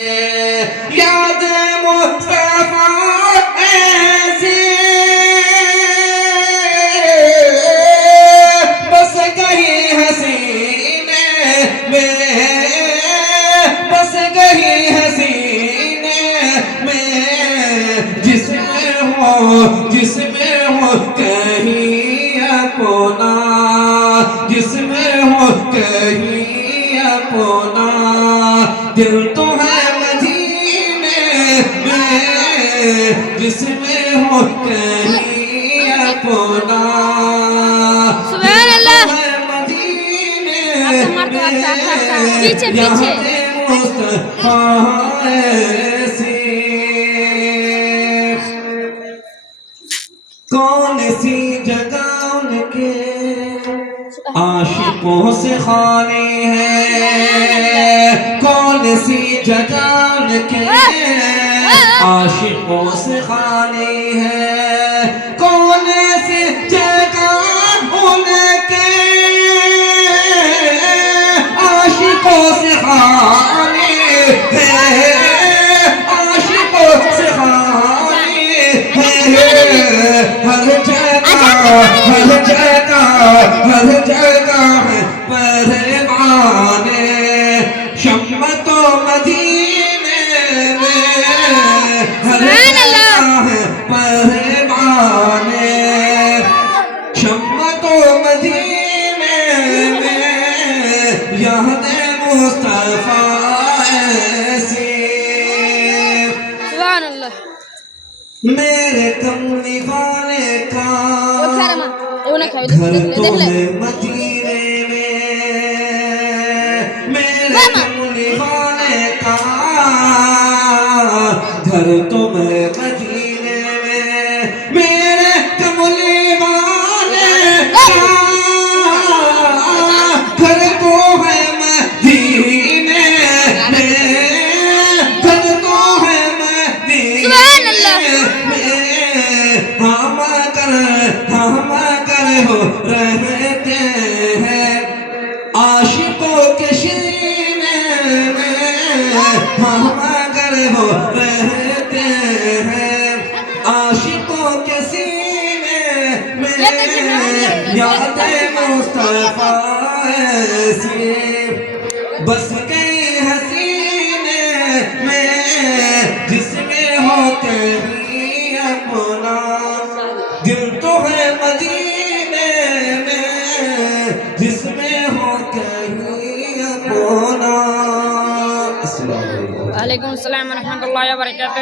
یاد مصطفیٰ ایسی بس گئی حسینے میں، بس گئی حسینے میں، جس میں ہو کہیں اپنا، جس میں ہو کہیں اپنا، دل تو ہے مدینے میں، جس میں ہو کہیں اپنا، سبحان اللہ۔ مدینے پیچھے یہاں پیچھے مصطفیٰ ایسی، کون سی جگہ ان کے عاشقوں سے خالی ہے، کون سی جگہ ان کے عاشقوں سے خالی ہے، کون سی جگہ ان کے عاشقوں سے خالی ہے، عاشقوں سے خالی ہے، ہر جگہ ہر جگہ ہر جگہ ہے پروان شمت و مدینے میں، ہر جگہ ہے پروان شمت و مدینے میں، یاد مصطفیٰ ایسی، سبحان اللہ۔ میرے کملی والے کا گھر گھر تو ہے مدینے میں، میرے کملی والے کا گھر تو ہے مدینے میں، میرے کملی والے کا گھر تو ہے مدینے میں، گھر تو ہے مدینے میں، ہم کر ہو رہتے ہیں عاشقوں کے سینے میں، ہم کر ہو رہتے ہیں عاشقوں کے سینے میں، یاد مصطفیٰ ایسی بس گئی حسینے میں، جس میں ہو کہیں اپنا، دل تو ہے مدینے میں، جس میں ہو کہیں اپنا۔ السلام علیکم۔ وعلیکم السلام ورحمۃ اللہ وبرکاتہ۔